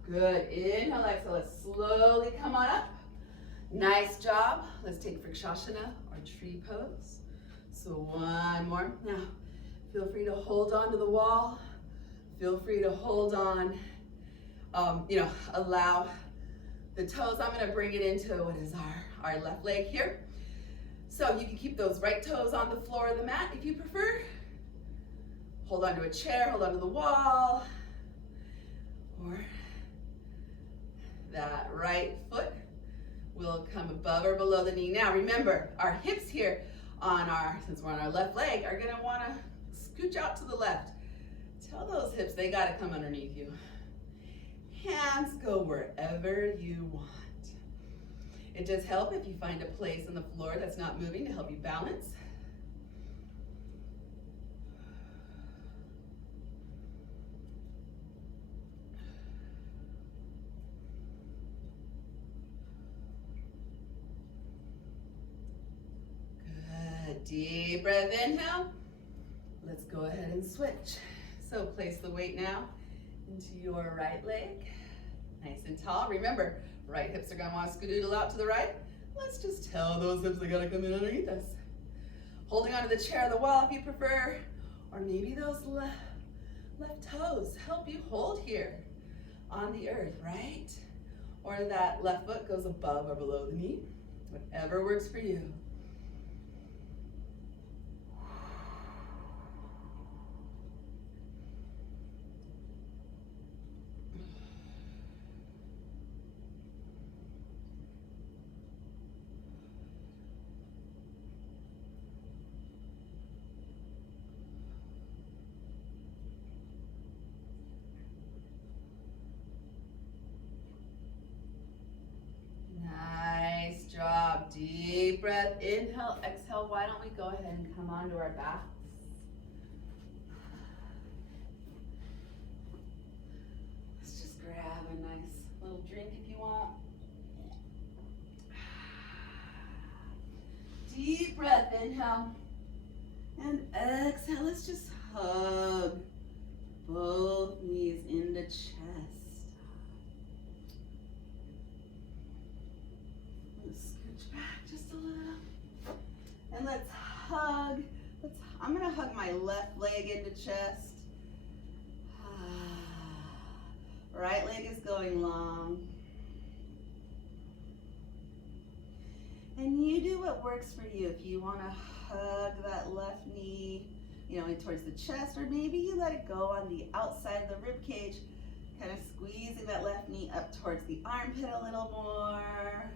Good, inhale, exhale, let's slowly come on up. Nice job. Let's take Vrikshasana or tree pose. So one more. Now, feel free to hold on to the wall. Feel free to hold on, allow the toes. I'm gonna bring it into what is our left leg here. So you can keep those right toes on the floor of the mat if you prefer, hold onto a chair, hold onto the wall, or that right foot will come above or below the knee. Now remember, our hips here since we're on our left leg, are gonna wanna scooch out to the left. Tell those hips they gotta come underneath you. Hands go wherever you want. It does help if you find a place on the floor that's not moving to help you balance. Good, deep breath, inhale. Let's go ahead and switch. So place the weight now into your right leg, nice and tall. Remember, right hips are gonna want to skedaddle out to the right. Let's just tell those hips they gotta come in underneath us. Holding onto the chair or the wall if you prefer, or maybe those left toes help you hold here on the earth, right? Or that left foot goes above or below the knee, whatever works for you. Nice job. Deep breath, inhale, exhale. Why don't we go ahead and come onto our backs? Let's just grab a nice little drink if you want. Deep breath, inhale. And exhale, let's just hug both knees into chest. Scooch back just a little. And let's hug. I'm gonna hug my left leg into chest. Right leg is going long. And you do what works for you. If you wanna hug that left knee, in towards the chest, or maybe you let it go on the outside of the rib cage, kind of squeezing that left knee up towards the armpit a little more.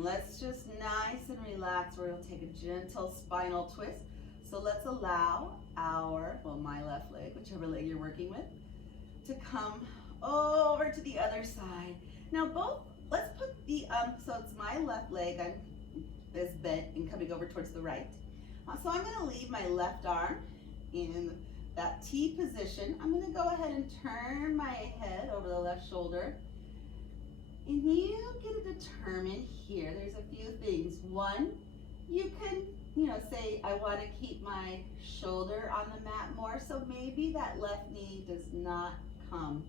Let's just nice and relax. We're going to take a gentle spinal twist. So let's allow my left leg, whichever leg you're working with, to come over to the other side. Now let's put so it's my left leg, is bent and coming over towards the right. So I'm going to leave my left arm in that T position. I'm going to go ahead and turn my head over the left shoulder. And you can determine here, there's a few things. One, you can, say I want to keep my shoulder on the mat more, so maybe that left knee does not come,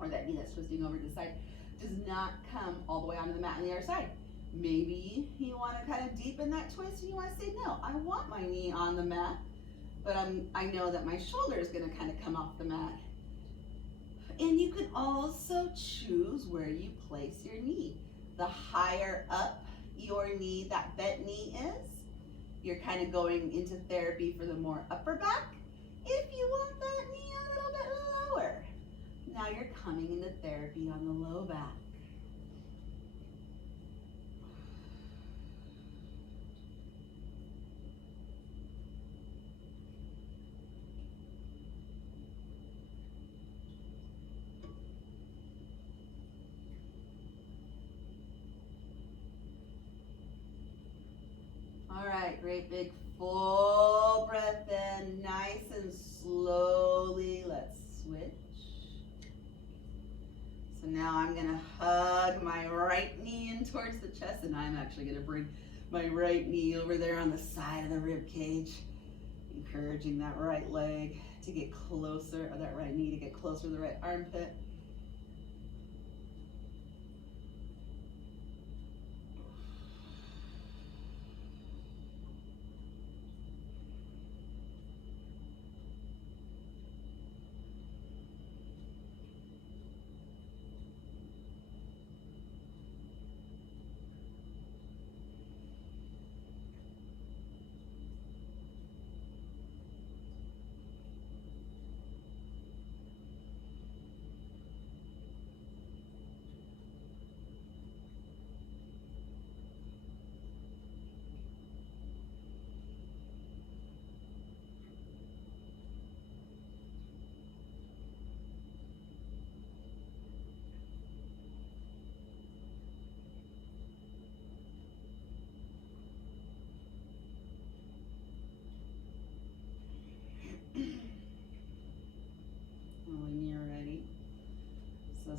or that knee that's twisting over to the side, does not come all the way onto the mat on the other side. Maybe you want to kind of deepen that twist and you want to say, no, I want my knee on the mat, but I know that my shoulder is going to kind of come off the mat. And you can also choose where you place your knee. The higher up your knee, that bent knee is, you're kind of going into therapy for the more upper back. If you want that knee a little bit lower, now you're coming into therapy on the low back. All right, great big full breath in, nice and slowly. Let's switch. So now I'm gonna hug my right knee in towards the chest, and I'm actually gonna bring my right knee over there on the side of the rib cage, encouraging that right leg to get closer, or that right knee to get closer to the right armpit.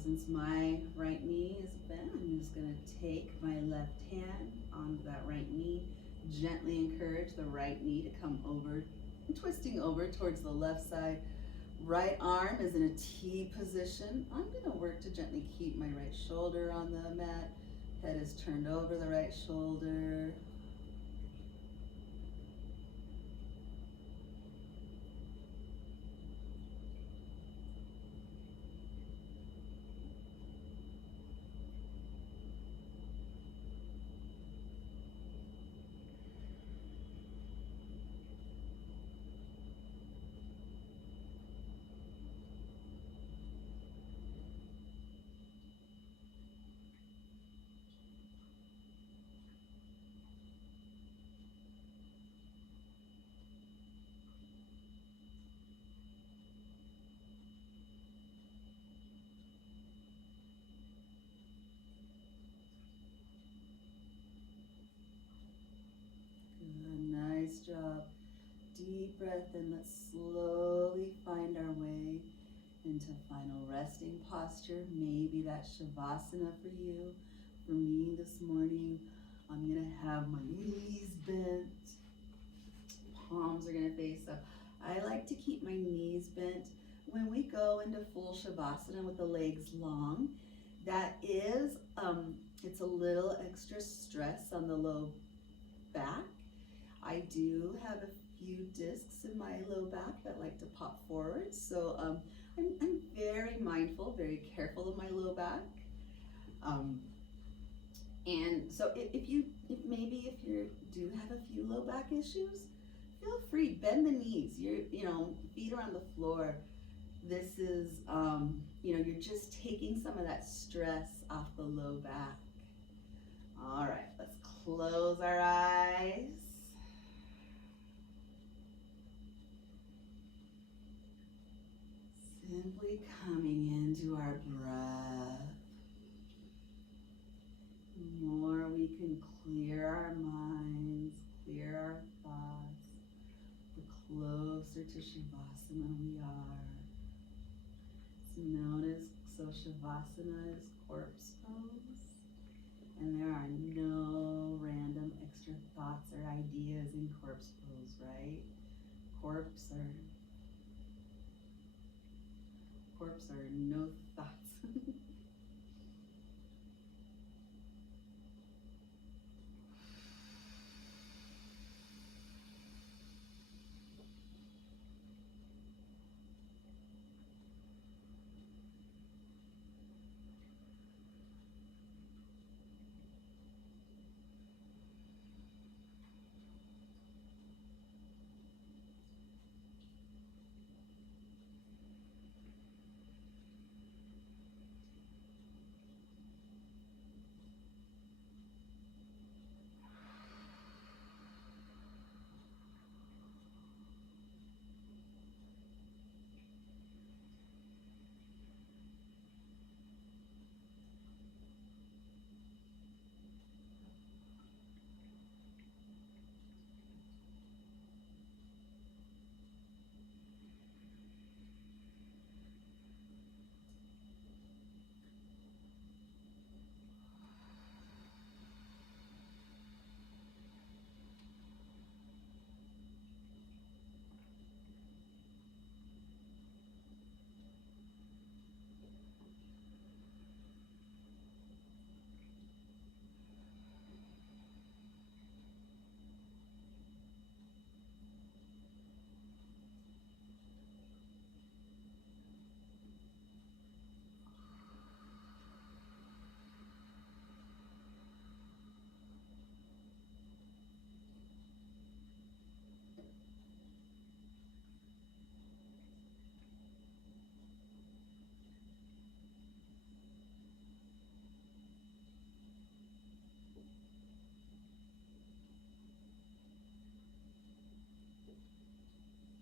since my right knee is bent, I'm just gonna take my left hand onto that right knee, gently encourage the right knee to come over, twisting over towards the left side. Right arm is in a T position. I'm gonna work to gently keep my right shoulder on the mat. Head is turned over the right shoulder. Good, nice job. Deep breath in. Let's slowly find our way into final resting posture. Maybe that's Shavasana for you. For me this morning, I'm gonna have my knees bent. Palms are gonna face up. I like to keep my knees bent. When we go into full Shavasana with the legs long, that is, it's a little extra stress on the low back. I do have a few discs in my low back that like to pop forward, so I'm very mindful, very careful of my low back. And so if you do have a few low back issues, feel free, bend the knees. Feet are on the floor. This is, you're just taking some of that stress off the low back. All right, let's close our eyes. Simply coming into our breath. The more we can clear our minds, clear our thoughts, the closer to Shavasana we are. So Shavasana is corpse pose, and there are no random extra thoughts or ideas in corpse pose, right? Corpse are no thoughts.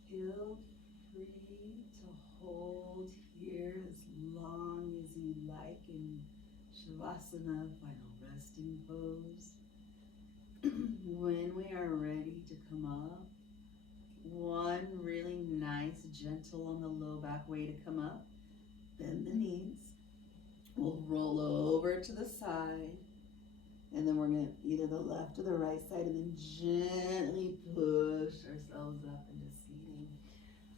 Feel free to hold here as long as you like in Shavasana, final resting pose. When we are ready to come up, one really nice, gentle on the low back way to come up, bend the knees, We'll roll over to the side. And then we're going to either the left or the right side, and then gently push ourselves up into seating.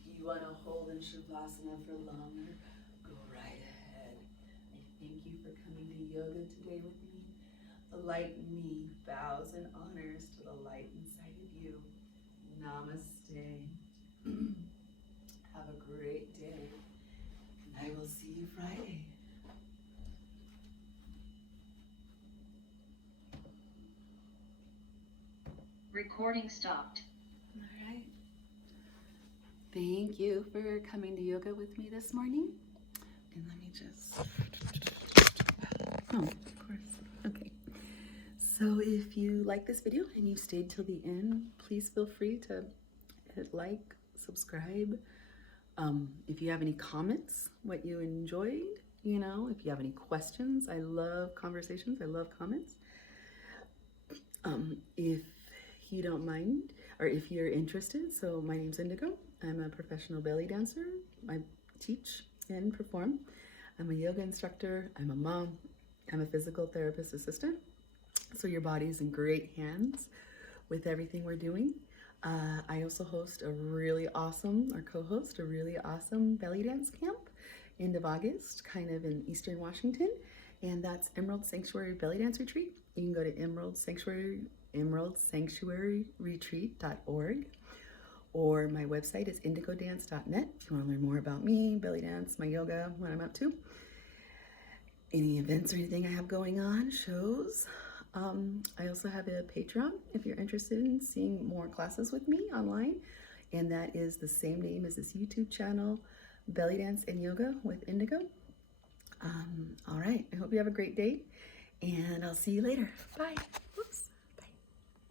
If you want to hold in Shavasana for longer, go right ahead. I thank you for coming to yoga today with me. The light in me bows and honors to the light inside of you. Namaste. Have a great day, and I will see you Friday. Recording stopped. All right. Thank you for coming to yoga with me this morning. And let me just, oh, of course. Okay. So if you like this video and you stayed till the end, please feel free to hit like, subscribe. If you have any comments, what you enjoyed, if you have any questions, I love conversations, I love comments. If you don't mind, or if you're interested, so my name's Indigo. I'm a professional belly dancer. I teach and perform. I'm a yoga instructor. I'm a mom. I'm a physical therapist assistant. So your body's in great hands with everything we're doing. I also host a really awesome, or co-host a really awesome belly dance camp end of August, kind of in Eastern Washington. And that's Emerald Sanctuary Belly Dance Retreat. You can go to emeraldsanctuaryretreat.org, or my website is indigodance.net if you want to learn more about me, belly dance, my yoga, what I'm up to, any events or anything I have going on, shows. I also have a Patreon if you're interested in seeing more classes with me online, and that is the same name as this YouTube channel, Belly Dance and Yoga with Indigo. All right, I hope you have a great day, and I'll see you later. Bye. Whoops.